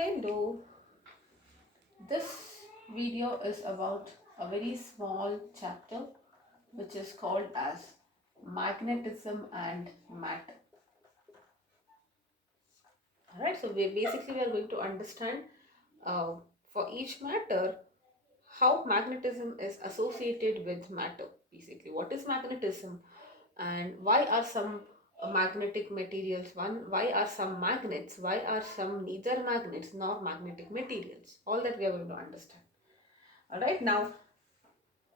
Hello, this video is about a very small chapter which is called as magnetism and matter. Alright, so we are going to understand uh, for each matter how magnetism is associated with matter. Basically, what is magnetism and why are some magnetic materials why are some magnets, why are some neither magnets nor magnetic materials, all that we are going to understand. All right, now,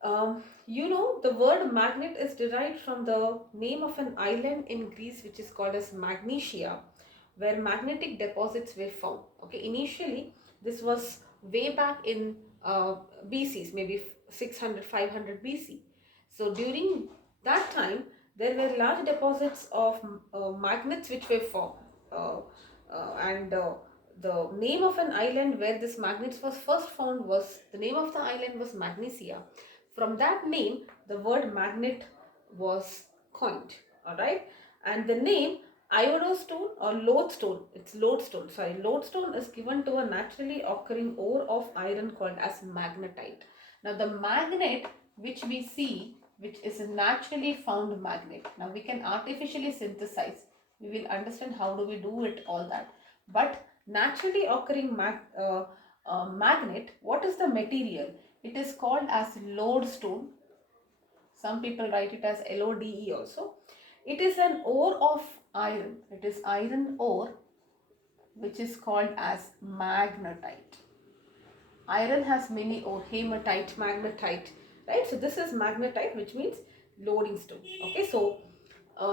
the word magnet is derived from the name of an island in Greece which is called as Magnesia, where magnetic deposits were found. Okay, initially this was way back in BCs, maybe 600, 500 BC. So during that time, there were large deposits of magnets which were formed. Uh, and the name of an island where this magnets was first found was, the name of the island was Magnesia. From that name, the word magnet was coined. All right, and the name iodostone or lodestone, it's lodestone, sorry, lodestone is given to a naturally occurring ore of iron called as magnetite. Now, the magnet which we see, which is a naturally found magnet, now we can artificially synthesize. We will understand how do we do it, all that. But naturally occurring magnet, what is the material? It is called as lodestone. Some people write it as LODE also. It is an ore of iron. It is iron ore which is called as magnetite. Iron has many ore, hematite, magnetite, right? So this is magnetite, which means loading stone. Okay, so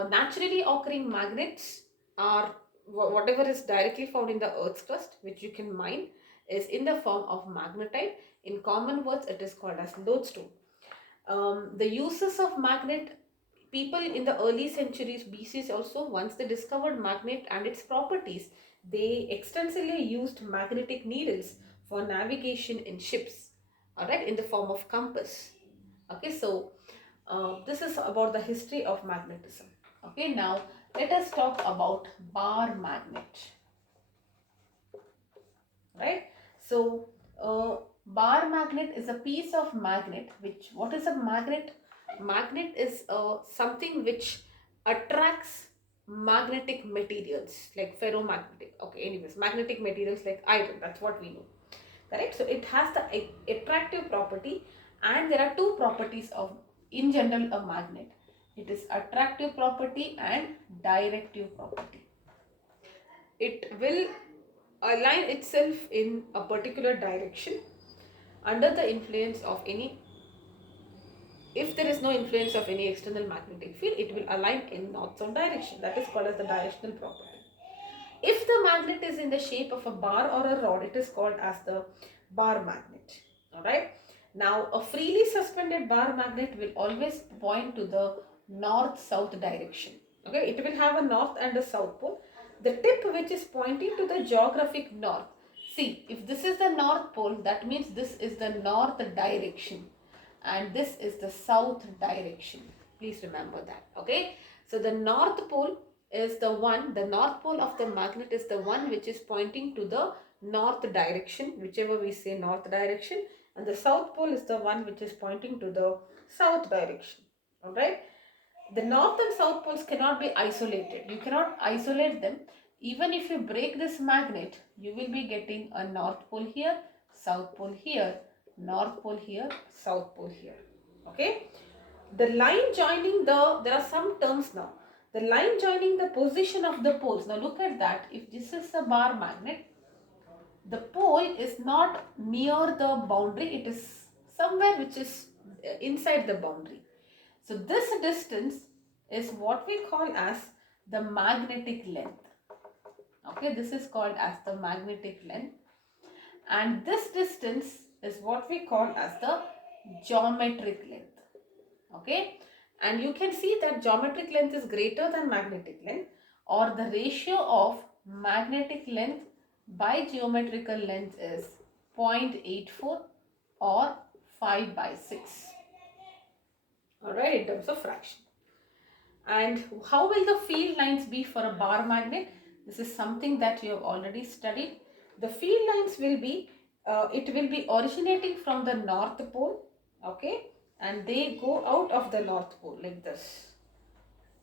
naturally occurring magnets are whatever is directly found in the earth's crust, which you can mine, is in the form of magnetite. In common words, it is called as lodestone. The uses of magnet, people in the early centuries BCs also, once they discovered magnet and its properties, they extensively used magnetic needles for navigation in ships, all right, in the form of compass. Okay, so this is about the history of magnetism. Okay, now let us talk about bar magnet, right? So bar magnet is a piece of magnet which, what is a magnet? Magnet is something which attracts magnetic materials like ferromagnetic, okay, anyways, magnetic materials like iron, that's what we know, correct? So it has the attractive property, and there are two properties of, in general, a magnet. It is attractive property and directive property. It will align itself in a particular direction under the influence of any, if there is no influence of any external magnetic field, it will align in north-south direction. That is called as the directional property. If the magnet is in the shape of a bar or a rod, it is called as the bar magnet. Alright. Now, a freely suspended bar magnet will always point to the north-south direction. Okay, it will have a north and a south pole. The tip which is pointing to the geographic north. See, if this is the north pole, that means this is the north direction and this is the south direction. Please remember that. Okay, so the north pole is the one, the north pole of the magnet is the one which is pointing to the north direction, whichever we say north direction, and the south pole is the one which is pointing to the south direction. All right, the north and south poles cannot be isolated. You cannot isolate them. Even if you break this magnet, you will be getting a north pole here, south pole here, north pole here, south pole here. Okay, the line joining the, there are some terms now, the line joining the position of the poles. Now look at that. If this is a bar magnet, the pole is not near the boundary, it is somewhere which is inside the boundary. So this distance is what we call as the magnetic length. Okay, this is called as the magnetic length, and this distance is what we call as the geometric length. Okay, and you can see that geometric length is greater than magnetic length, or the ratio of magnetic length by geometrical length is 0.84 or 5/6. Alright, in terms of fraction. And how will the field lines be for a bar magnet? This is something that you have already studied. The field lines will be, it will be originating from the North Pole, okay, and they go out of the North Pole like this.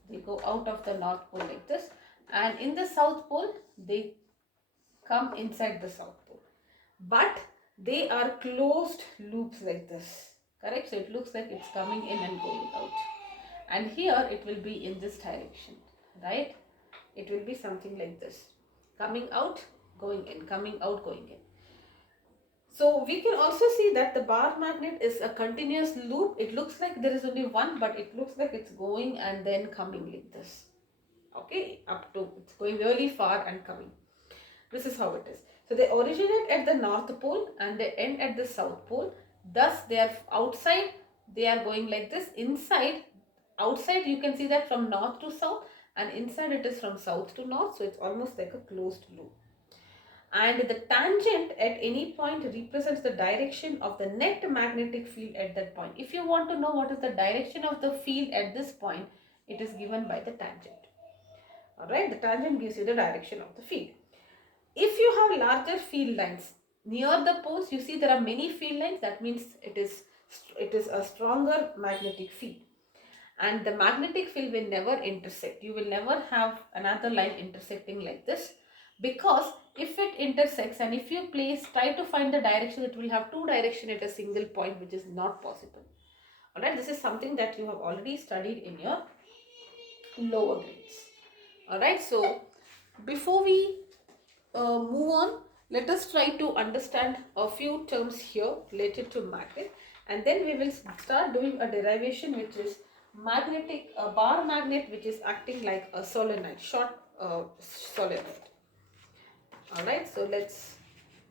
They go out of the North Pole like this, and in the South Pole they come inside the South Pole. But they are closed loops like this, correct? So it looks like it's coming in and going out. And here it will be in this direction, right? It will be something like this, coming out, going in, coming out, going in. So we can also see that the bar magnet is a continuous loop. It looks like there is only one, but it looks like it's going and then coming like this. Okay, up to, it's going really far and coming. This is how it is. So they originate at the North Pole and they end at the South Pole. Thus they are outside, they are going like this. Inside, outside you can see that from north to south, and inside it is from south to north. So it's almost like a closed loop. And the tangent at any point represents the direction of the net magnetic field at that point. If you want to know what is the direction of the field at this point, it is given by the tangent. Alright, the tangent gives you the direction of the field. If you have larger field lines near the poles, you see there are many field lines. That means it is a stronger magnetic field, and the magnetic field will never intersect. You will never have another line intersecting like this, because if it intersects and if you try to find the direction, it will have two directions at a single point, which is not possible. Alright, this is something that you have already studied in your lower grades. Alright, so before we move on, let us try to understand a few terms here related to magnet, and then we will start doing a derivation, which is magnetic, a bar magnet which is acting like a solenoid, short solenoid. Alright, so let's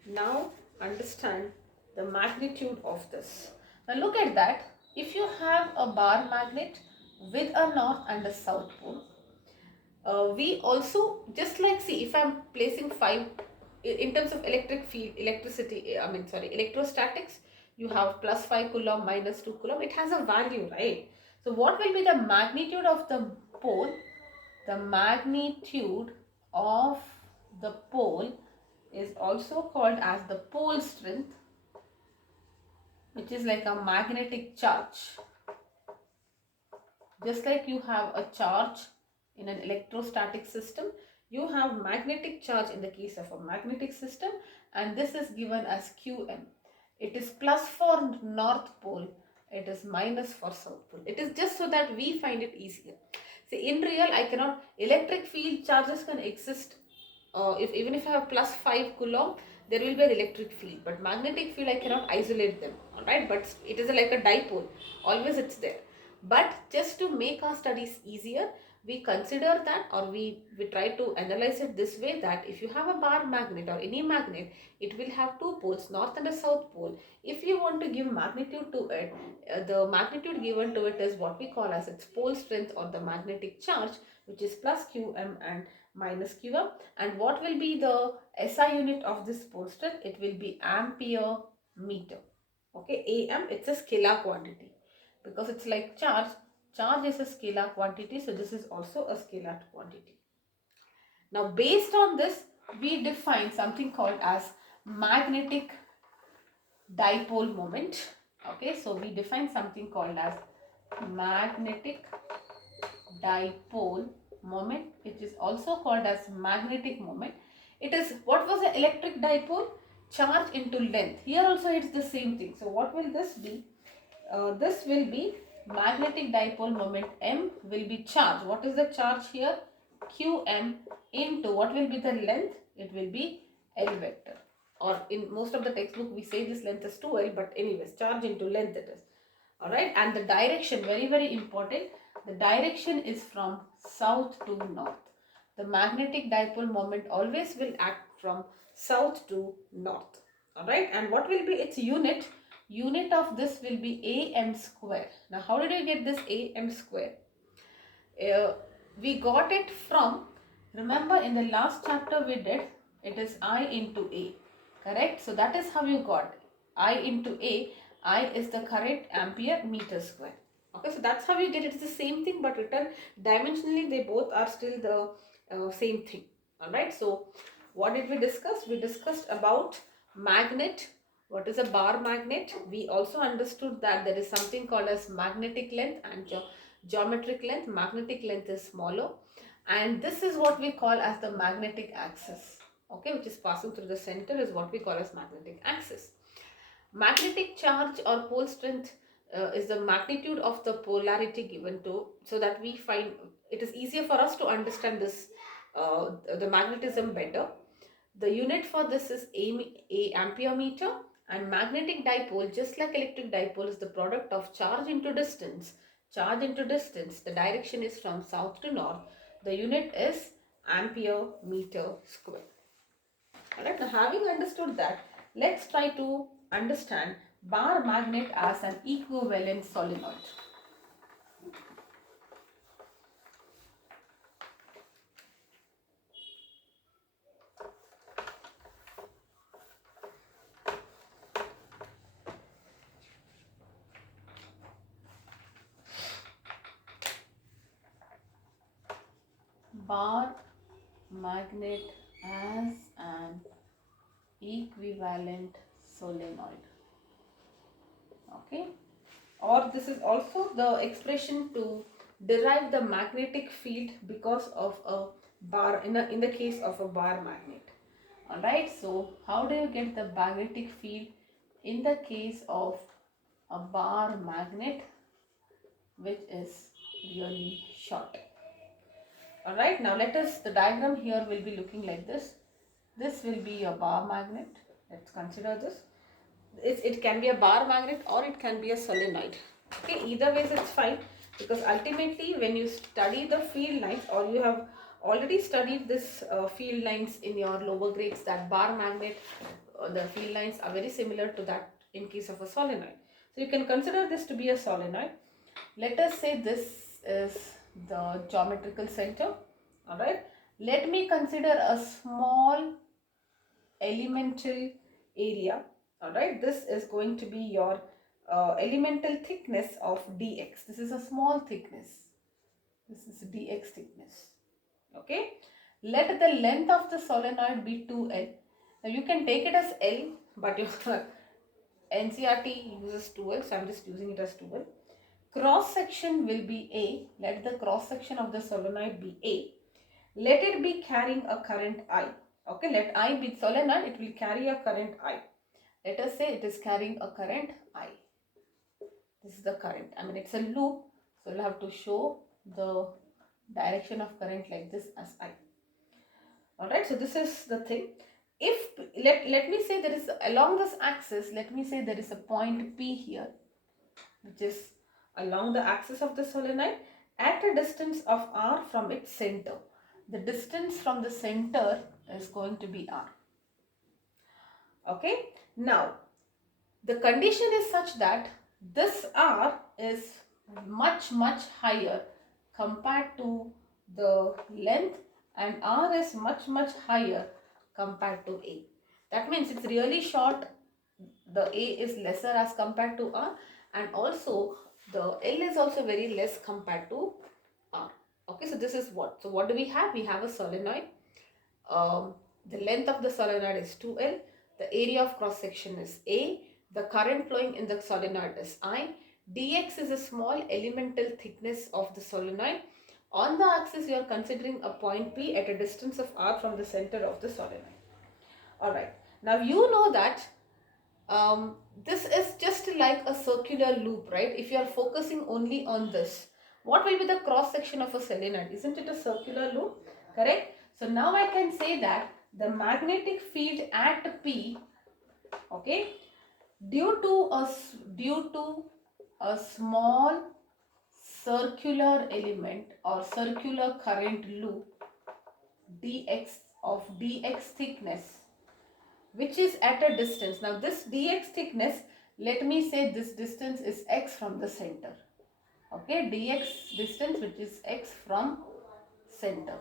now understand the magnitude of this. Now look at that. If you have a bar magnet with a north and a south pole, we also, just like, see, if I'm placing 5 in terms of electric field, electrostatics, you have plus 5 coulomb, minus 2 coulomb. It has a value, right? So what will be the magnitude of the pole? The magnitude of the pole is also called as the pole strength, which is like a magnetic charge. Just like you have a charge in an electrostatic system, you have magnetic charge in the case of a magnetic system, and this is given as Qm. It is plus for north pole, it is minus for south pole. It is just so that we find it easier. See, in real, I cannot, electric field charges can exist, even if I have plus 5 coulomb, there will be an electric field, but magnetic field I cannot isolate them, alright, but it is like a dipole, always it's there. But just to make our studies easier, we consider that, or we try to analyze it this way, that if you have a bar magnet or any magnet, it will have two poles, north and a south pole. If you want to give magnitude to it, the magnitude given to it is what we call as its pole strength, or the magnetic charge, which is plus Qm and minus Qm. And what will be the SI unit of this pole strength? It will be ampere meter. Okay, Am, it's a scalar quantity, because it's like charge. Charge is a scalar quantity, so this is also a scalar quantity. Now based on this, we define something called as magnetic dipole moment. Okay, so we define something called as magnetic dipole moment, which is also called as magnetic moment. It is, what was the electric dipole? Charge into length. Here also it's the same thing. So what will this be? This will be magnetic dipole moment. M will be charge. What is the charge here? Qm into, what will be the length? It will be L vector. Or in most of the textbook we say this length is 2L, but anyways, charge into length it is. Alright, and the direction, very very important. The direction is from south to north. The magnetic dipole moment always will act from south to north. Alright, and what will be its unit? Unit of this will be Am square. Now how did we get this Am square? We got it from, remember in the last chapter we did, it is I into A, correct? So that is how you got I into A. I is the current, ampere, meter square. Okay, so that's how you get it. It's the same thing, but written dimensionally they both are still the same thing. Alright, so what did we discuss? We discussed about magnet. What is a bar magnet? We also understood that there is something called as magnetic length and geometric length. Magnetic length is smaller, and this is what we call as the magnetic axis, okay, which is passing through the center is what we call as magnetic axis. Magnetic charge or pole strength is the magnitude of the polarity given to, so that we find it is easier for us to understand this the magnetism better. The unit for this is a ampere meter, and magnetic dipole, just like electric dipole, is the product of charge into distance. Charge into distance, the direction is from south to north. The unit is ampere meter square. Alright, now having understood that, let's try to understand bar magnet as an equivalent solenoid. Bar magnet as an equivalent solenoid, okay, or this is also the expression to derive the magnetic field because of a bar in the case of a bar magnet. All right, so how do you get the magnetic field in the case of a bar magnet which is really short? All right, now let us, the diagram here will be looking like this. This will be a bar magnet. Let's consider this. It can be a bar magnet or it can be a solenoid. Okay, either ways it's fine, because ultimately when you study the field lines, or you have already studied this field lines in your lower grades, that bar magnet, the field lines are very similar to that in case of a solenoid. So you can consider this to be a solenoid. Let us say this is the geometrical center. All right, let me consider a small elemental area. All right, this is going to be your elemental thickness of dx. This is a small thickness. This is dx thickness. Okay, let the length of the solenoid be 2L. Now you can take it as L, but your NCRT uses 2L, so I'm just using it as 2L. Cross section will be A. Let the cross section of the solenoid be A. Let it be carrying a current I. Okay, let I be solenoid, it will carry a current I. Let us say it is carrying a current I. This is the current. I mean, it's a loop, so we'll have to show the direction of current like this as I. Alright, so this is the thing. If let me say there is, along this axis, let me say there is a point P here, which is along the axis of the solenoid at a distance of R from its center. The distance from the center is going to be R. Okay, now the condition is such that this R is much higher compared to the length, and R is much higher compared to A. That means it's really short, the A is lesser as compared to R, and also the L is also very less compared to R. Okay, so this is what. So what do we have? We have a solenoid. The length of the solenoid is 2L. The area of cross section is A. The current flowing in the solenoid is I. dx is a small elemental thickness of the solenoid. On the axis, you are considering a point P at a distance of R from the center of the solenoid. Alright, now you know that this is just like a circular loop, right? If you are focusing only on this, what will be the cross section of a solenoid? Isn't it a circular loop? Correct? So now I can say that the magnetic field at P, okay, due to a small circular element or circular current loop dx of dx thickness, which is at a distance. Now this dx thickness, let me say this distance is x from the center. Okay, dx distance, which is x from center.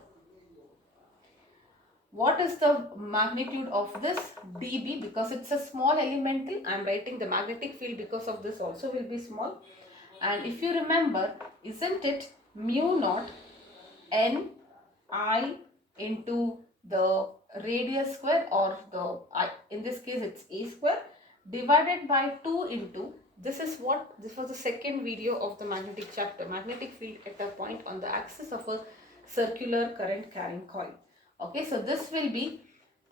What is the magnitude of this? dB, because it's a small elemental, I am writing the magnetic field because of this also will be small. And if you remember, isn't it mu naught n I into the radius square, or in this case it's a square, divided by 2 into, this was the second video of the magnetic chapter, magnetic field at a point on the axis of a circular current carrying coil. Okay, so this will be,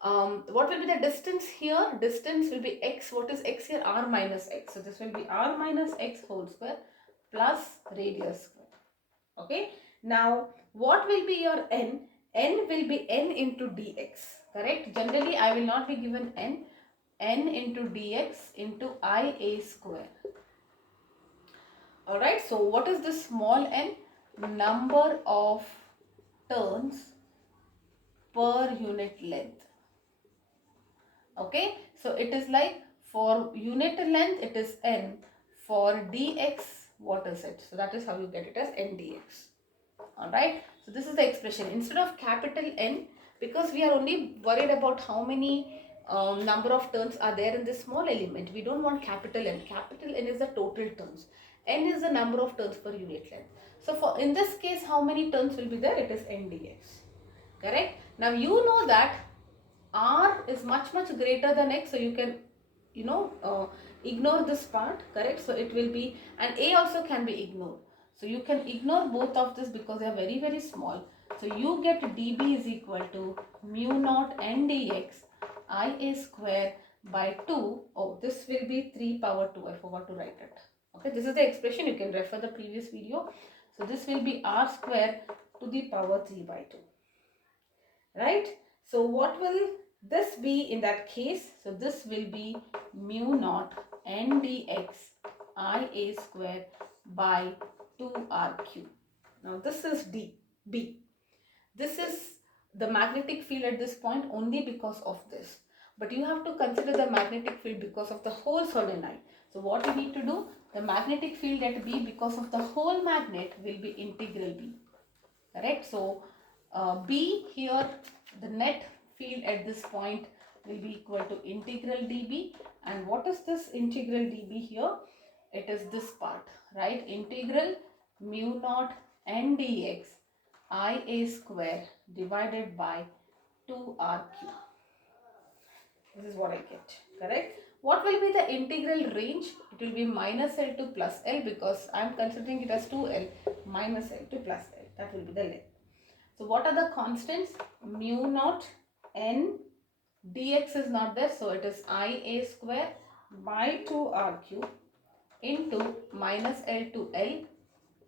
what will be the distance here? Distance will be x. What is x here? R minus x. So this will be r minus x whole square plus radius square. Okay. Now, what will be your n? N will be n into dx. Correct? Generally, I will not be given n. N into dx into ia square. Alright. So, what is this small n? Number of turns per unit length. Okay. So, it is like for unit length, it is n. For dx, what is it? So, that is how you get it as n dx. Alright, so this is the expression. Instead of capital N, because we are only worried about how many number of turns are there in this small element, we don't want capital N. Capital N is the total turns. N is the number of turns per unit length. So for in this case, how many turns will be there? It is N dx. Correct? Now you know that R is much greater than X, so you can ignore this part. Correct? So it will be, and A also can be ignored. So you can ignore both of this because they are very small. So you get dB is equal to mu naught n dx ia square by 2. Oh, this will be 3 power 2. I forgot to write it. Okay, this is the expression. You can refer the previous video. So this will be r square to the power 3 by 2. Right? So what will this be in that case? So this will be mu naught n dx ia square by 2rq. Now this is B. This is the magnetic field at this point only because of this. But you have to consider the magnetic field because of the whole solenoid. So what you need to do? The magnetic field at B because of the whole magnet will be integral B. Correct? So B here, the net field at this point will be equal to integral dB. And what is this integral dB here? It is this part, right? Integral mu naught n dx ia square divided by 2rq. This is what I get. Correct? What will be the integral range? It will be minus L to plus L, because I am considering it as 2L, minus L to plus L. That will be the length. So what are the constants? Mu naught n dx is not there, so it is ia square by 2rq into minus L to L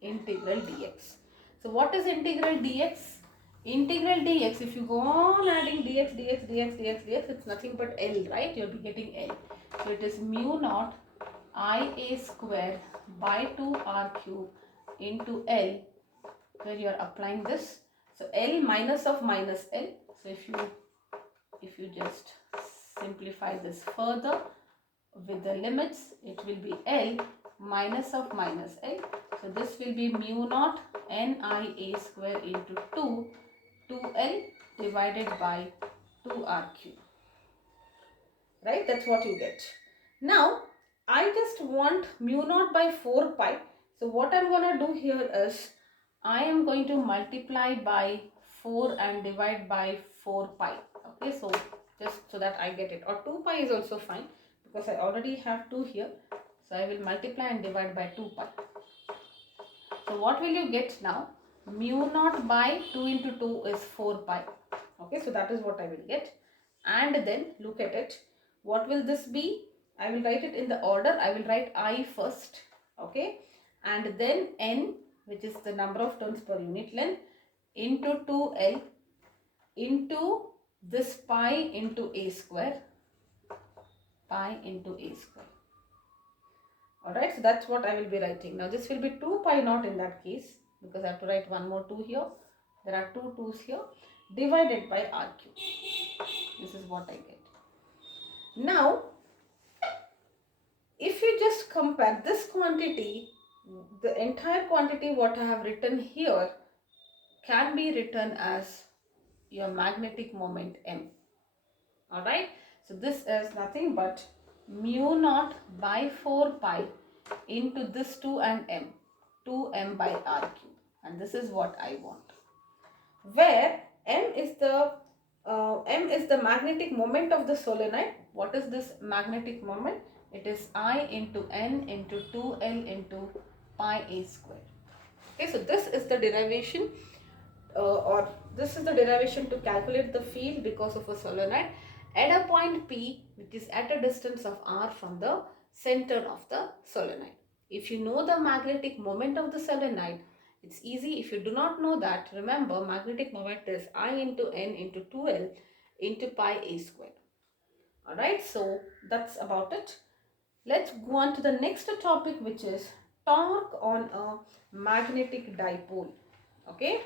integral dx. So what is integral dx? Integral dx, if you go on adding dx, it's nothing but L, right? You'll be getting L. So it is mu naught ia square by 2rq into L, where you are applying this. So L minus of minus L. So if you just simplify this further with the limits, it will be L minus of minus L. So this will be mu naught nia square into 2L divided by 2rq. Right? That's what you get. Now, I just want mu naught by 4 pi. So what I'm going to do here is, I am going to multiply by 4 and divide by 4 pi. Okay, so just so that I get it. Or 2 pi is also fine, because I already have 2 here. So I will multiply and divide by 2 pi. So what will you get now? Mu naught by 2 into 2 is 4 pi. Okay, so that is what I will get. And then look at it. What will this be? I will write it in the order. I will write I first. Okay, and then n, which is the number of turns per unit length, into 2L into this pi into a square. Pi into a square. Alright, so that's what I will be writing. Now this will be 2 pi naught in that case, because I have to write one more 2 here. There are 2 2's here, divided by rq. This is what I get. Now, if you just compare this quantity, the entire quantity what I have written here can be written as your magnetic moment M. Alright, so this is nothing but mu naught by 4 pi into this 2 and M, 2M by R cube, and this is what I want, where M is the M is the magnetic moment of the solenoid. What is this magnetic moment? It is I into N into 2L into pi a square. Okay, so this is the derivation or this is the derivation to calculate the field because of a solenoid at a point P which is at a distance of r from the center of the solenoid. If you know the magnetic moment of the solenoid, it's easy. If you do not know that, remember magnetic moment is I into N into 2L into pi a square. Alright, so that's about it. Let's go on to the next topic, which is torque on a magnetic dipole. Okay,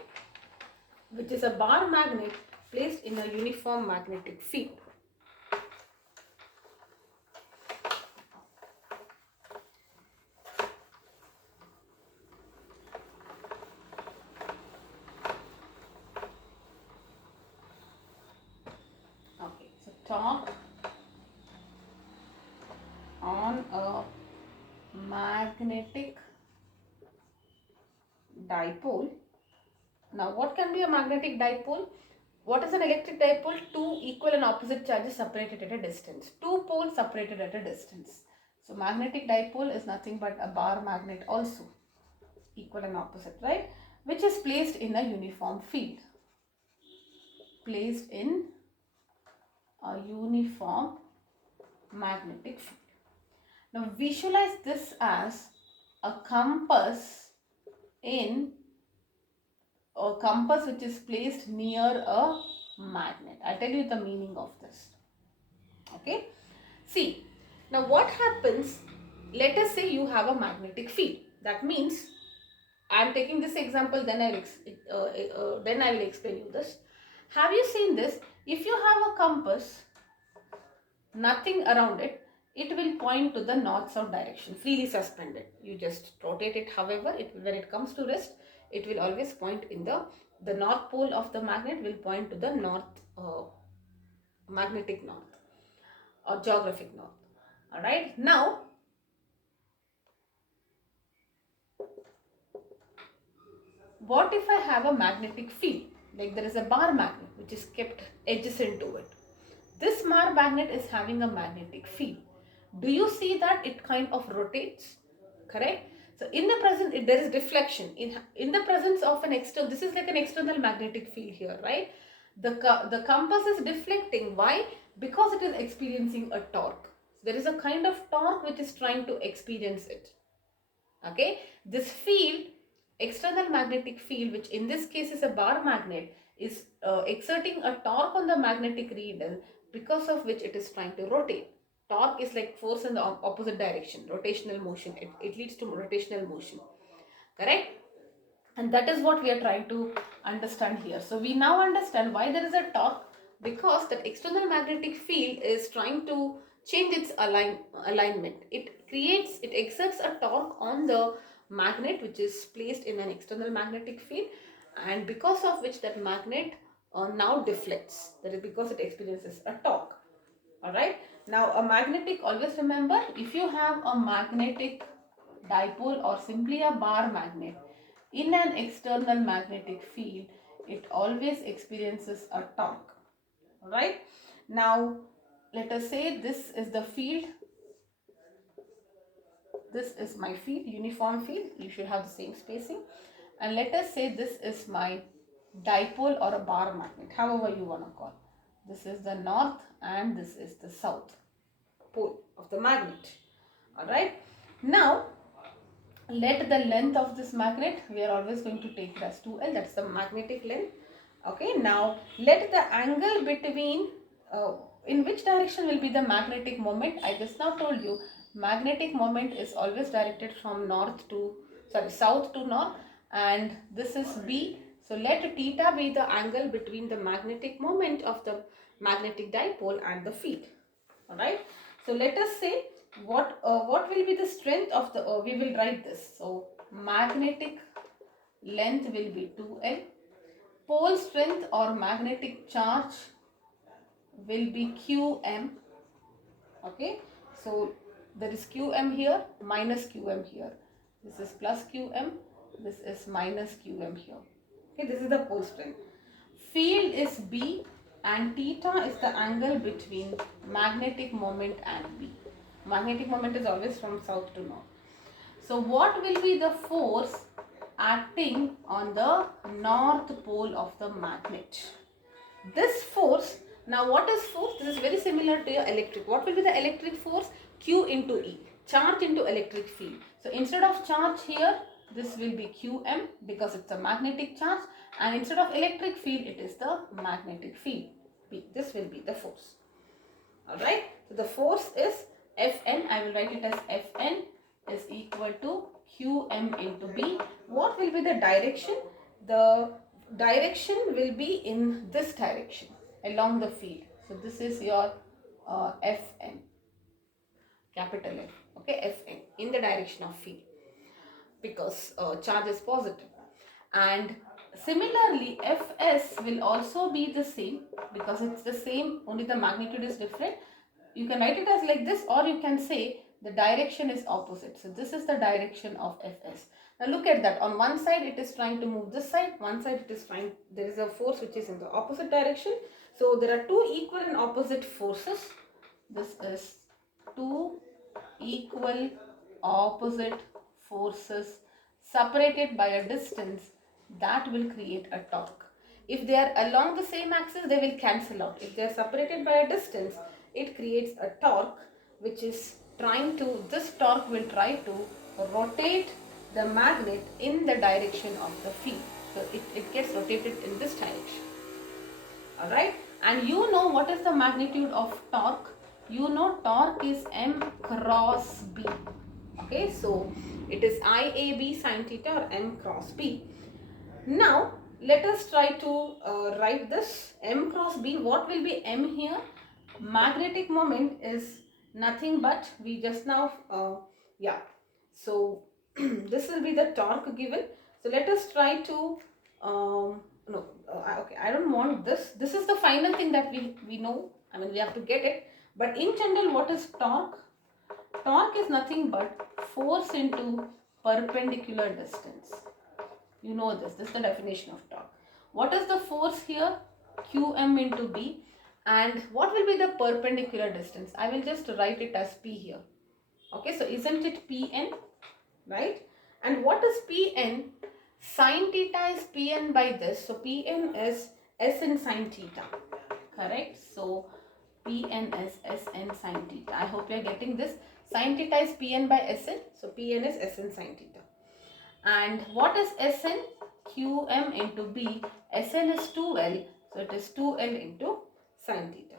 which is a bar magnet placed in a uniform magnetic field. Okay, so torque on a magnetic dipole. Now, what can be a magnetic dipole? What is an electric dipole? Two equal and opposite charges separated at a distance. Two poles separated at a distance. So, magnetic dipole is nothing but a bar magnet also. Equal and opposite, right? Which is placed in a uniform field. Placed in a uniform magnetic field. Now, visualize this as a compass in a compass which is placed near a magnet. I'll tell you the meaning of this. Okay. See, now what happens, let us say you have a magnetic field. That means I am taking this example, then I will explain you this. Have you seen this? If you have a compass, nothing around it, it will point to the north-south direction, freely suspended. You just rotate it, however, when it comes to rest, it will always point in the north pole of the magnet will point to the north, magnetic north or geographic north. Alright, now what if I have a magnetic field? Like there is a bar magnet which is kept adjacent to it. This bar magnet is having a magnetic field. Do you see that it kind of rotates? Correct? So in the present, there is deflection. In the presence of an external, this is like an external magnetic field here, right? The compass is deflecting. Why? Because it is experiencing a torque. There is a kind of torque which is trying to experience it. Okay? This field, external magnetic field, which in this case is a bar magnet, is exerting a torque on the magnetic needle because of which it is trying to rotate. Torque is like force in the opposite direction, rotational motion. It leads to rotational motion. Correct? And that is what we are trying to understand here. So we now understand why there is a torque, because that external magnetic field is trying to change its alignment. It exerts a torque on the magnet which is placed in an external magnetic field, and because of which that magnet now deflects. That is because it experiences a torque. Alright. Now a magnetic, always remember, if you have a magnetic dipole or simply a bar magnet in an external magnetic field, it always experiences a torque. Alright. Now let us say this is the field. This is my field, uniform field. You should have the same spacing. And let us say this is my dipole or a bar magnet, however you want to call. This is the north and this is the south pole of the magnet. Alright. Now let the length of this magnet, we are always going to take it as 2L, that's the magnetic length. Okay, now let the angle between, in which direction will be the magnetic moment? I just now told you magnetic moment is always directed from south to north, and this is B. So let theta be the angle between the magnetic moment of the magnetic dipole and the field. Alright, so let us say what will be the strength of the, we will write this. So magnetic length will be 2L. Pole strength or magnetic charge will be Qm. Okay, so there is Qm here, minus Qm here. This is plus Qm, this is minus Qm here. Okay, this is the pole strength. Field is B and theta is the angle between magnetic moment and B. Magnetic moment is always from south to north. So what will be the force acting on the north pole of the magnet? This force, now what is force? This is very similar to your electric. What will be the electric force? Q into E, charge into electric field. So instead of charge here, this will be Qm because it's a magnetic charge, and instead of electric field, it is the magnetic field. P. This will be the force. Alright, so the force is Fn, I will write it as Fn is equal to Qm into B. What will be the direction? The direction will be in this direction along the field. So this is your Fn, capital F, okay, Fn, in the direction of field, because charge is positive. And similarly, Fs will also be the same because it's the same, only the magnitude is different. You can write it as like this, or you can say the direction is opposite. So this is the direction of Fs. Now look at that. On one side it is trying to move this side, one side it is trying, there is a force which is in the opposite direction. So there are two equal and opposite forces. This is two equal opposite forces separated by a distance that will create a torque. If they are along the same axis, they will cancel out. If they are separated by a distance, it creates a torque which is trying to, this torque will try to rotate the magnet in the direction of the field. So it gets rotated in this direction. Alright, and you know what is the magnitude of torque? You know torque is M cross B. Okay, so it is IAB sin theta or M cross B. Now let us try to write this M cross B. What will be M here? Magnetic moment is nothing but, we just now so this will be the torque given. So let us try to okay, I don't want this. This is the final thing that we know. I mean, we have to get it. But in general, what is torque? Torque is nothing but force into perpendicular distance. You know this. This is the definition of torque. What is the force here? Qm into B. And what will be the perpendicular distance? I will just write it as P here. Okay, so isn't it Pn? Right? And what is Pn? Sin theta is Pn by this. So Pn is Sn sin theta. Correct? So Pn is Sn sin theta. I hope you are getting this. Sin theta is Pn by Sn. So Pn is Sn sin theta. And what is Sn? Qm into B. Sn is 2L. So it is 2L into sin theta.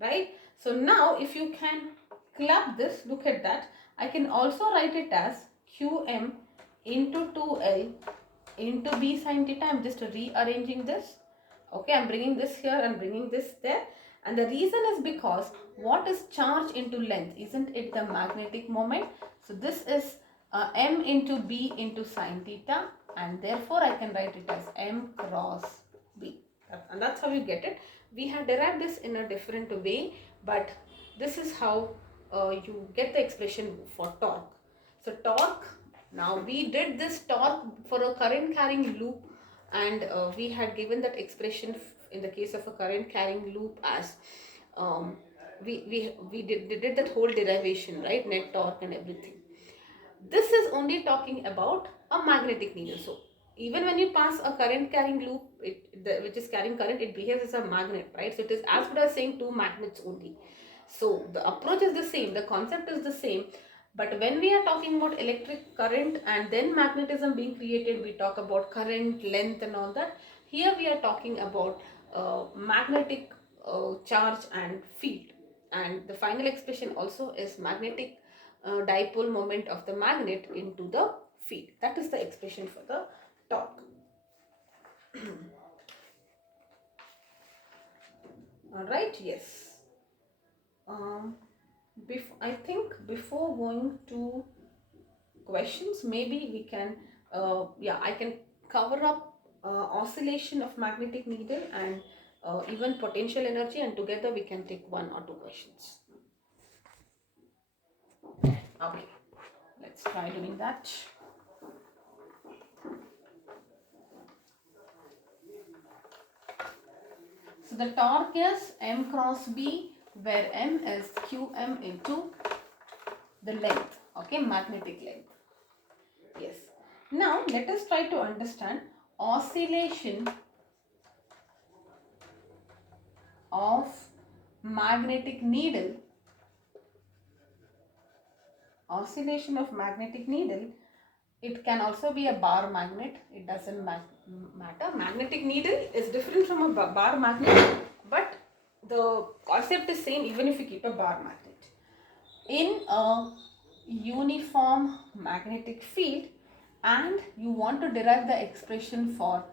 Right? So now if you can club this, look at that. I can also write it as Qm into 2L into B sin theta. I am just rearranging this. Okay, I am bringing this here and bringing this there. And the reason is because what is charge into length? Isn't it the magnetic moment? So this is M into B into sin theta, and therefore I can write it as M cross B. And that's how you get it. We have derived this in a different way, but this is how you get the expression for torque. So torque, now we did this torque for a current carrying loop, and we had given that expression in the case of a current carrying loop as we did that whole derivation, right? Net torque and everything. This is only talking about a magnetic needle. So even when you pass a current carrying loop, which is carrying current, it behaves as a magnet, right? So it is as good as saying two magnets only. So the approach is the same, the concept is the same. But when we are talking about electric current and then magnetism being created, we talk about current, length and all that. Here we are talking about magnetic charge and field. And the final expression also is magnetic dipole moment of the magnet into the field. That is the expression for the torque. Alright, yes. I think before going to questions, maybe we can, I can cover up oscillation of magnetic needle and even potential energy, and together we can take one or two questions. Okay, let's try doing that. So So the torque is M cross B, where M is QM into the length, okay, magnetic length. Yes. Now let us try to understand oscillation of magnetic needle. Oscillation of magnetic needle. It can also be a bar magnet. It doesn't matter. Magnetic needle is different from a bar magnet, but the concept is same even if you keep a bar magnet. In a uniform magnetic field, and you want to derive the expression for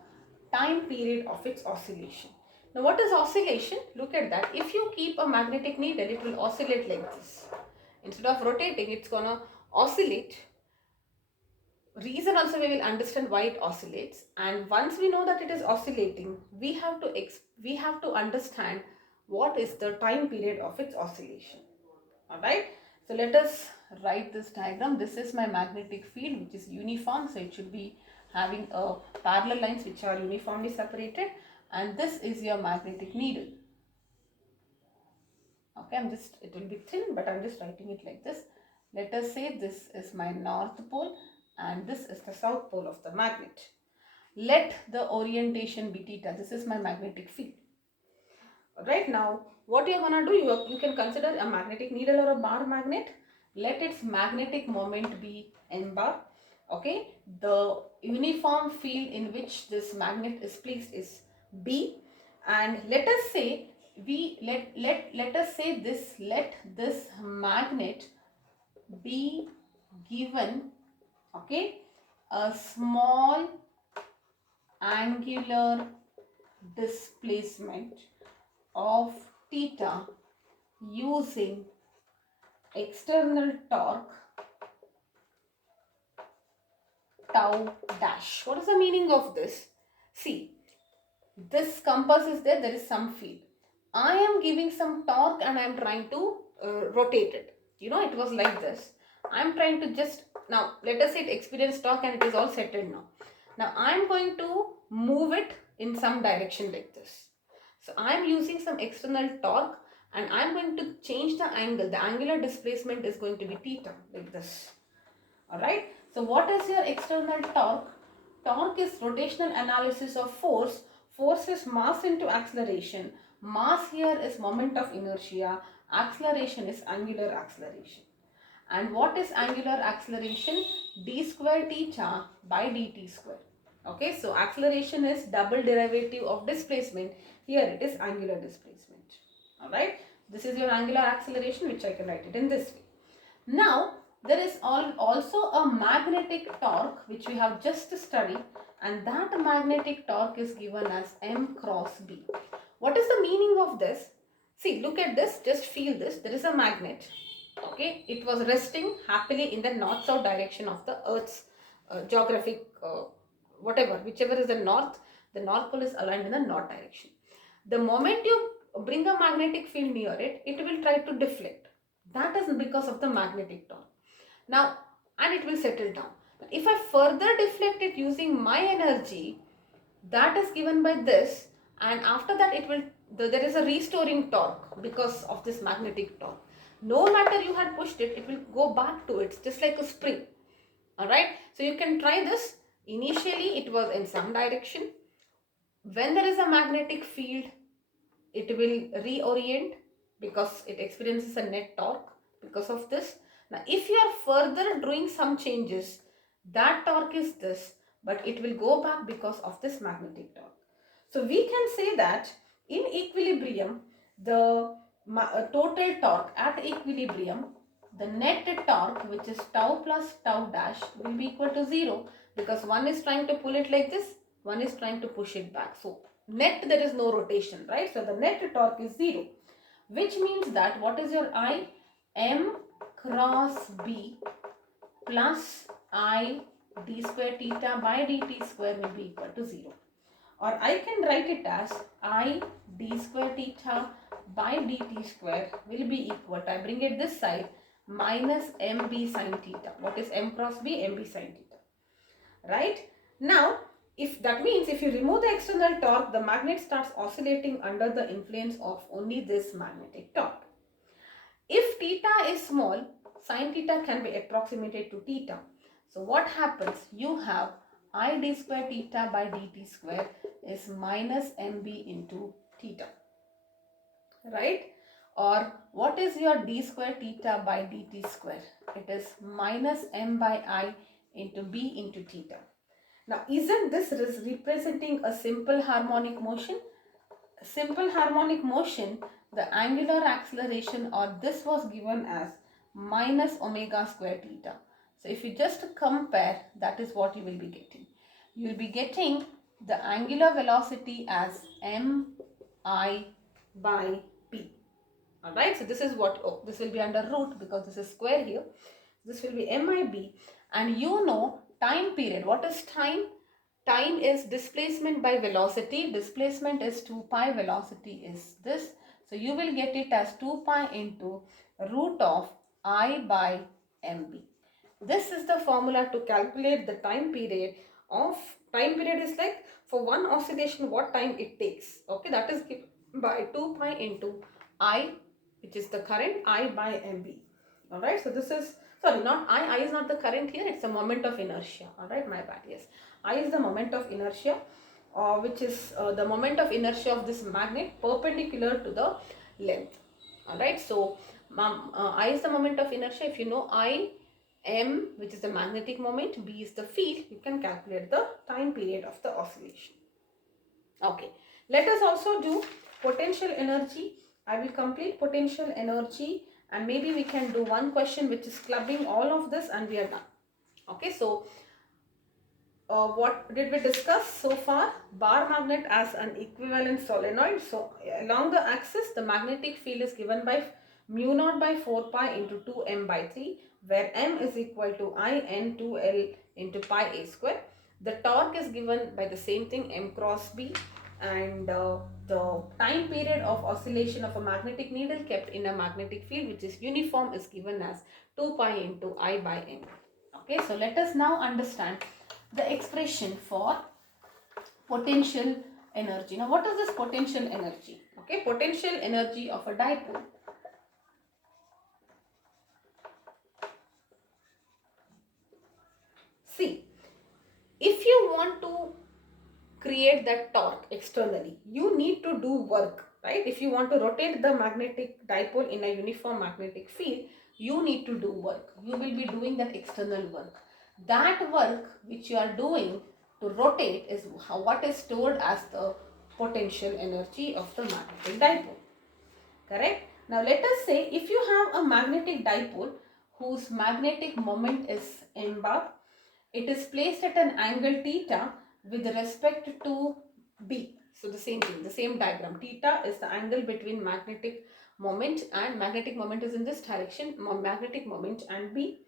time period of its oscillation. Now what is oscillation? Look at that. If you keep a magnetic needle, it will oscillate like this. Instead of rotating, it's gonna oscillate. Reason also we will understand why it oscillates, and once we know that it is oscillating, we have to understand what is the time period of its oscillation. Alright, so let us write this diagram. This is my magnetic field, which is uniform, so it should be having a parallel lines which are uniformly separated, and this is your magnetic needle. Okay, it will be thin, but I'm just writing it like this. Let us say this is my north pole and this is the south pole of the magnet. Let the orientation be theta. This is my magnetic field. Right now, what you're gonna do, you can consider a magnetic needle or a bar magnet. Let its magnetic moment be n bar. Okay, the uniform field in which this magnet is placed is B, and let us say let this magnet be given, okay, a small angular displacement of theta using external torque tau dash. What is the meaning of this? See, this compass is there is some field. I am giving some torque and I am trying to rotate it. You know, it was like this. I am trying to just, now let us say it experienced torque and it is all settled now. Now I am going to move it in some direction like this. So I am using some external torque and I am going to change the angle. The angular displacement is going to be theta like this. Alright. So what is your external torque? Torque is rotational analysis of force. Force is mass into acceleration. Mass here is moment of inertia. Acceleration is angular acceleration. And what is angular acceleration? D square theta by dt square. Okay, so acceleration is double derivative of displacement. Here it is angular displacement. Alright, this is your angular acceleration, which I can write it in this way. Now, there is also a magnetic torque which we have just studied, and that magnetic torque is given as M cross B. What is the meaning of this? See, look at this, just feel this. There is a magnet. Okay, it was resting happily in the north-south direction of the Earth's geographic, whichever is the north pole is aligned in the north direction. The moment you bring a magnetic field near it, it will try to deflect. That is because of the magnetic torque. Now, and it will settle down. If I further deflect it using my energy, that is given by this, and after that there is a restoring torque because of this magnetic torque. No matter you had pushed it, it will go back to it, just like a spring. Alright, so you can try this. Initially it was in some direction. When there is a magnetic field, it will reorient because it experiences a net torque because of this. Now if you are further doing some changes, that torque is this, but it will go back because of this magnetic torque. So we can say that in equilibrium, the total torque at equilibrium, the net torque, which is tau plus tau dash, will be equal to 0 because one is trying to pull it like this, one is trying to push it back. So net, there is no rotation, right? So the net torque is 0, which means that what is your I? M cross B plus I d square theta by dt square will be equal to 0. Or I can write it as I d square theta by dt square will be equal to, I bring it this side, minus mb sin theta. What is m cross b? Mb sin theta. Right? Now, If that means if you remove the external torque, the magnet starts oscillating under the influence of only this magnetic torque. If theta is small, sin theta can be approximated to theta. So what happens? You have I d square theta by dt square is minus mb into theta, right? Or what is your d square theta by dt square? It is minus m by I into b into theta. Now, isn't this representing a simple harmonic motion? Simple harmonic motion, the angular acceleration or this was given as minus omega square theta. So, if you just compare, that is what you will be getting. You will be getting the angular velocity as mi by b. Alright, so this is what, this will be under root because this is square here. This will be MIB, and you know time period. What is time? Time is displacement by velocity. Displacement is 2 pi, velocity is this. So you will get it as 2 pi into root of I by MB. This is the formula to calculate the time period of, time period is like for one oscillation what time it takes. Okay, that is given by 2 pi into I, which is the current, I by MB. Alright, so this is, sorry, not I is not the current here, it's the moment of inertia. Alright, my bad, yes. I is the moment of inertia, which is the moment of inertia of this magnet perpendicular to the length. Alright, so I is the moment of inertia. If you know I, M, which is the magnetic moment, B is the field, you can calculate the time period of the oscillation. Okay, let us also do potential energy. I will complete potential energy and maybe we can do one question which is clubbing all of this and we are done. Okay, so what did we discuss so far? Bar magnet as an equivalent solenoid. So along the axis the magnetic field is given by mu naught by 4 pi into 2m by 3, where m is equal to I n 2l into pi a square. The torque is given by the same thing, m cross b, and the time period of oscillation of a magnetic needle kept in a magnetic field which is uniform is given as 2 pi into I by n. Okay, so let us now understand the expression for potential energy. Now, what is this potential energy? Okay, potential energy of a dipole. See, if you want to create that torque externally, you need to do work, right? If you want to rotate the magnetic dipole in a uniform magnetic field, you need to do work. You will be doing that external work. That work which you are doing to rotate is what is stored as the potential energy of the magnetic dipole. Correct? Now let us say if you have a magnetic dipole whose magnetic moment is m bar, it is placed at an angle theta with respect to B. So the same thing, the same diagram. Theta is the angle between magnetic moment, and magnetic moment is in this direction, magnetic moment and B.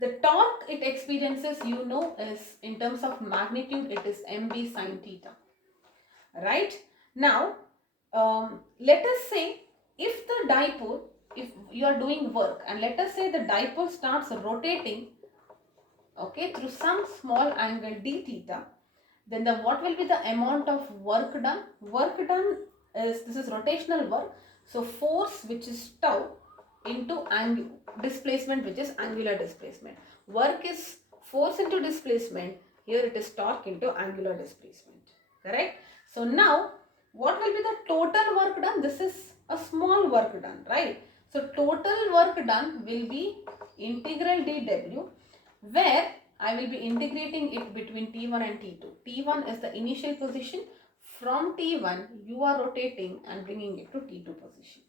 The torque it experiences, you know, is in terms of magnitude, it is mb sine theta. Right? Now, let us say if the dipole, if you are doing work and let us say the dipole starts rotating, okay, through some small angle d theta, then the what will be the amount of work done? Work done is, this is rotational work, so force which is tau into angle displacement which is angular displacement. Work is force into displacement, here it is torque into angular displacement. Correct? So now what will be the total work done? This is a small work done, right? So total work done will be integral dw, where I will be integrating it between T1 and T2. T1 is the initial position. From T1 you are rotating and bringing it to T2 position.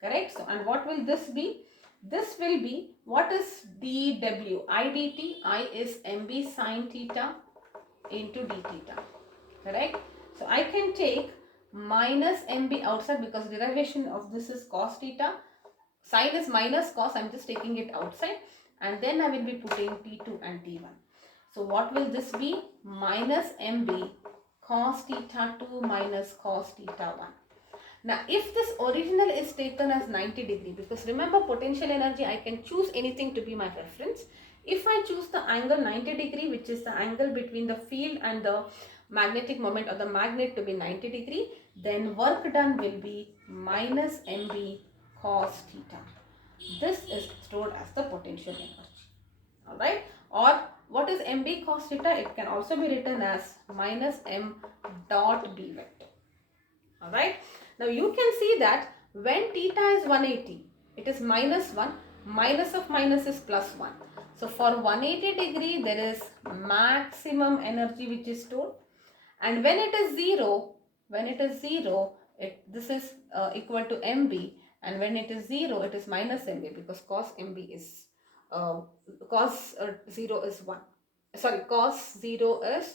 Correct? So, and what will this be? This will be, what is dw? I dt, I is mb sine theta into d theta. Correct? So I can take minus mb outside because derivation of this is cos theta. Sine is minus cos, I am just taking it outside, and then I will be putting T2 and T1. So what will this be? Minus mb cos theta 2 minus cos theta 1. Now if this original is taken as 90 degree, because remember potential energy, I can choose anything to be my reference. If I choose the angle 90 degree, which is the angle between the field and the magnetic moment of the magnet to be 90 degree, then work done will be minus mb cos theta. This is stored as the potential energy. Alright, or what is mb cos theta? It can also be written as minus m dot b vector. Alright, now you can see that when theta is 180, it is minus 1, minus of minus is plus 1. So for 180 degree there is maximum energy which is stored, and when it is 0, this is equal to mb, and when it is 0 it is minus mb, because cos mb is cos 0 is 1, sorry, cos 0 is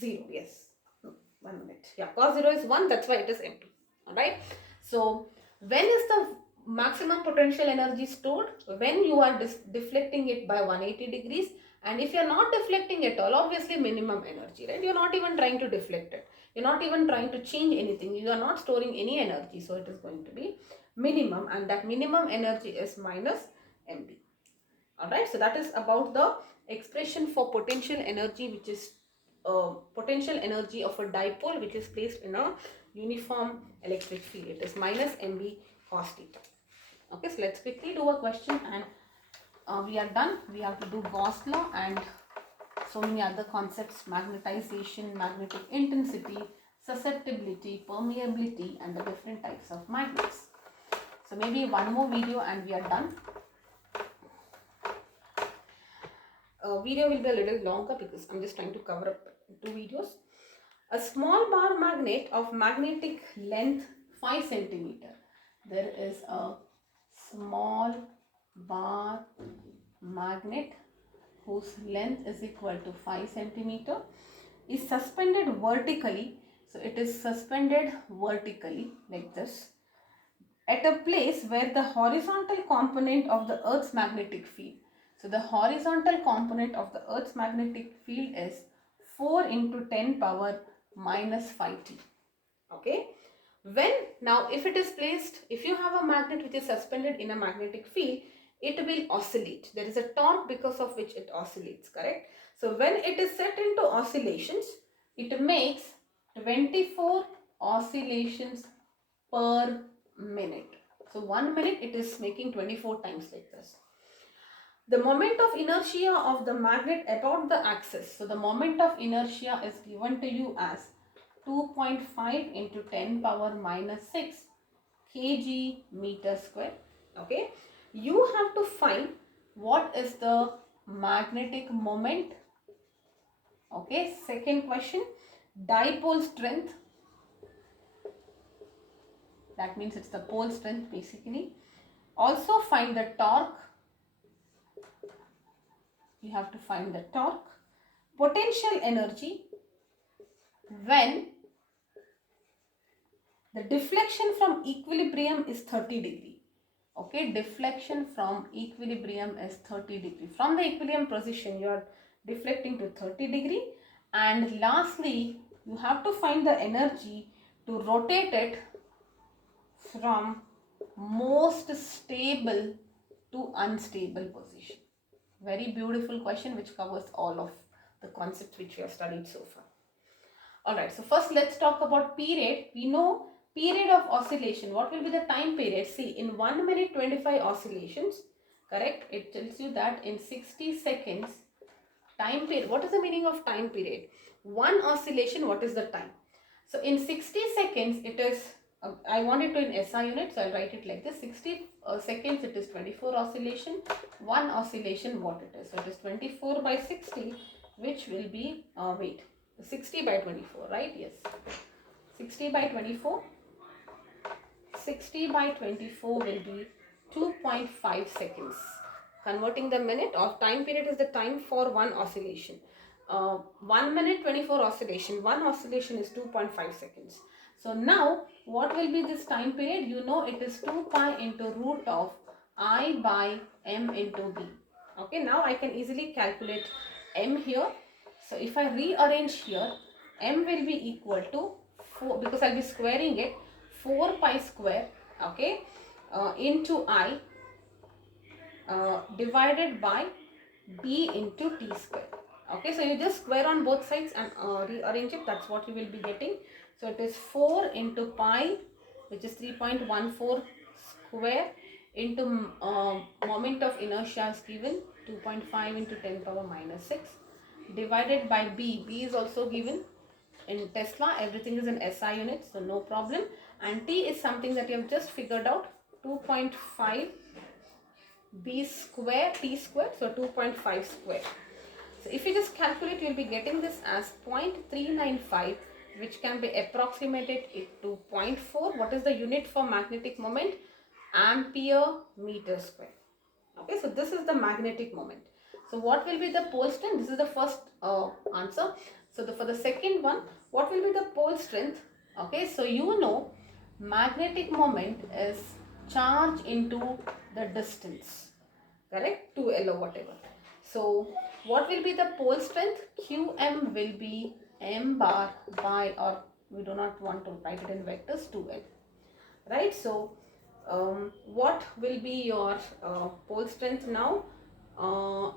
0, yes, 1 minute, yeah, cos 0 is 1, that's why it is mb. Alright, so when is the maximum potential energy stored? When you are deflecting it by 180 degrees, and if you are not deflecting at all, obviously minimum energy, right? You are not even trying to deflect it, you are not even trying to change anything, you are not storing any energy, so it is going to be minimum, and that minimum energy is minus mb. Alright, so that is about the expression for potential energy, which is potential energy of a dipole which is placed in a uniform electric field. It is minus mb cos theta. Okay, so let's quickly do a question, and we are done. We have to do Gauss law and so many other concepts: magnetization, magnetic intensity, susceptibility, permeability, and the different types of magnets. So maybe one more video and we are done. Video will be a little longer because I'm just trying to cover up 2 videos. A small bar magnet of magnetic length 5 centimeter. There is a small bar magnet whose length is equal to 5 centimeter is suspended vertically. So it is suspended vertically like this at a place where the horizontal component of the Earth's magnetic field. So the horizontal component of the Earth's magnetic field is 4 into 10 power minus 5t. Okay. When now if it is placed, if you have a magnet which is suspended in a magnetic field, it will oscillate. There is a torque because of which it oscillates, correct? So when it is set into oscillations, it makes 24 oscillations per minute. So 1 minute it is making 24 times like this. The moment of inertia of the magnet about the axis. So the moment of inertia is given to you as 2.5 into 10 power minus 6 kg meter square. Okay. You have to find what is the magnetic moment. Okay. Second question, dipole strength. That means it's the pole strength basically. Also find the torque. You have to find the torque. Potential energy when the deflection from equilibrium is 30 degree. Okay, deflection from equilibrium is 30 degree. From the equilibrium position, you are deflecting to 30 degree. And lastly, you have to find the energy to rotate it from most stable to unstable position. Very beautiful question which covers all of the concepts which we have studied so far. Alright, so first let's talk about period. We know period of oscillation. What will be the time period? See, in 1 minute 25 oscillations, correct? It tells you that in 60 seconds, time period. What is the meaning of time period? One oscillation, what is the time? So in 60 seconds, it is, I want it to in SI unit, so I'll write it like this. 60 seconds, it is 24 oscillation. One oscillation, what it is? So it is 24 by 60, which will be, 60 by 24, right? Yes. 60 by 24. 60 by 24 will be 2.5 seconds. Converting the minute or time period is the time for one oscillation. 1 minute 24 oscillation. One oscillation is 2.5 seconds. So now what will be this time period? You know it is 2 pi into root of I by m into b. Okay, now I can easily calculate m here. So if I rearrange here, m will be equal to 4, because I'll be squaring it, 4 pi square, okay, into I divided by B into T square. Okay, so you just square on both sides and rearrange it. That's what you will be getting. So it is 4 into pi, which is 3.14 square, into moment of inertia is given 2.5 into 10 power minus 6, divided by B. B is also given in Tesla. Everything is in SI units, so no problem. And T is something that you have just figured out, 2.5 B square T square, so 2.5 square. So if you just calculate, you'll be getting this as 0.395, which can be approximated to 0.4. What is the unit for magnetic moment? Ampere meter square. Okay, so this is the magnetic moment. So what will be the pole strength? This is the first answer. So for the second one, what will be the pole strength? Okay, so you know magnetic moment is charge into the distance, correct? 2L or whatever. So what will be the pole strength? Qm will be m bar by, or we do not want to write it in vectors, 2L, right? So what will be your pole strength now?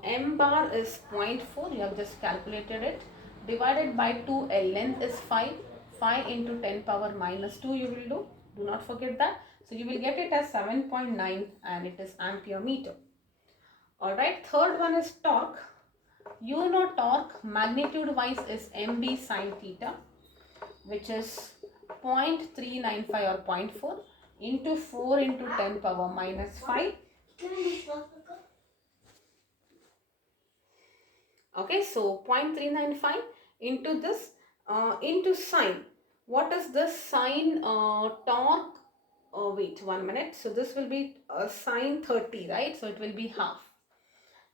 M bar is 0.4, you have just calculated it, divided by 2L. Length is 5. 5 into 10 power minus 2 you will do not forget that. So you will get it as 7.9 and it is ampere meter. Alright, third one is torque. You know torque magnitude wise is mb sine theta, which is 0.395 or 0.4 into 4 into 10 power minus 5. Okay, so 0.395 into this into sine. What is this sine torque? Wait 1 minute. So this will be sine 30, right? So it will be half.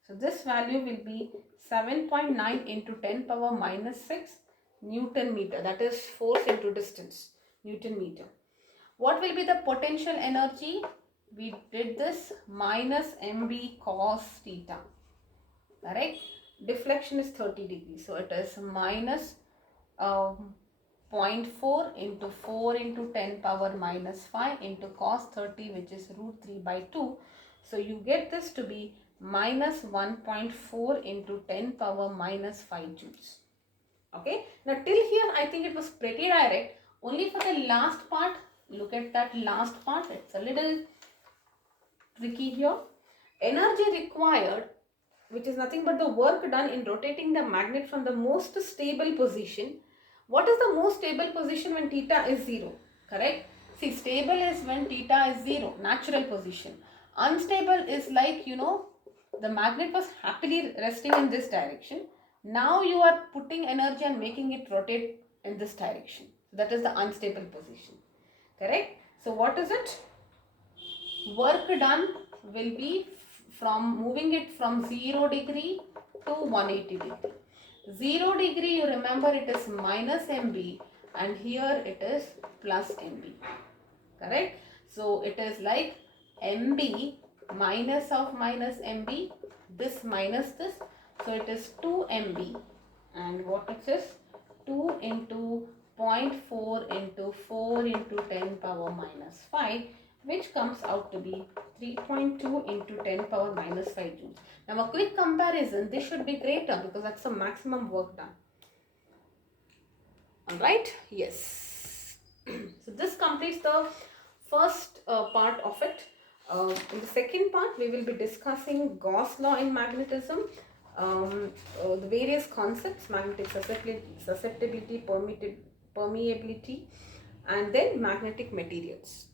So this value will be 7.9 into 10 power minus 6 Newton meter. That is force into distance, Newton meter. What will be the potential energy? We did this minus mb cos theta. Correct? Deflection is 30 degrees. So it is minus 0.4 into 4 into 10 power minus 5 into cos 30, which is root 3 by 2. So you get this to be minus 1.4 into 10 power minus 5 joules. Okay. Now till here I think it was pretty direct. Only for the last part, look at that last part. It's a little tricky here. Energy required, which is nothing but the work done in rotating the magnet from the most stable position. What is the most stable position when theta is 0? Correct? See, stable is when theta is 0, natural position. Unstable is like, you know, the magnet was happily resting in this direction. Now you are putting energy and making it rotate in this direction. That is the unstable position. Correct? So what is it? Work done will be from moving it from 0 degree to 180 degree. 0 degree, you remember, it is minus mb and here it is plus mb. Correct? So it is like mb minus of minus mb, this minus this. So it is 2 mb, and what it is 2 into 0.4 into 4 into 10 power minus 5, which comes out to be 3.2 into 10 power minus 5 joules. Now a quick comparison, this should be greater because that's the maximum work done. Alright, yes. So this completes the first part of it. In the second part, we will be discussing Gauss law in magnetism, the various concepts, magnetic susceptibility, permeability, and then magnetic materials.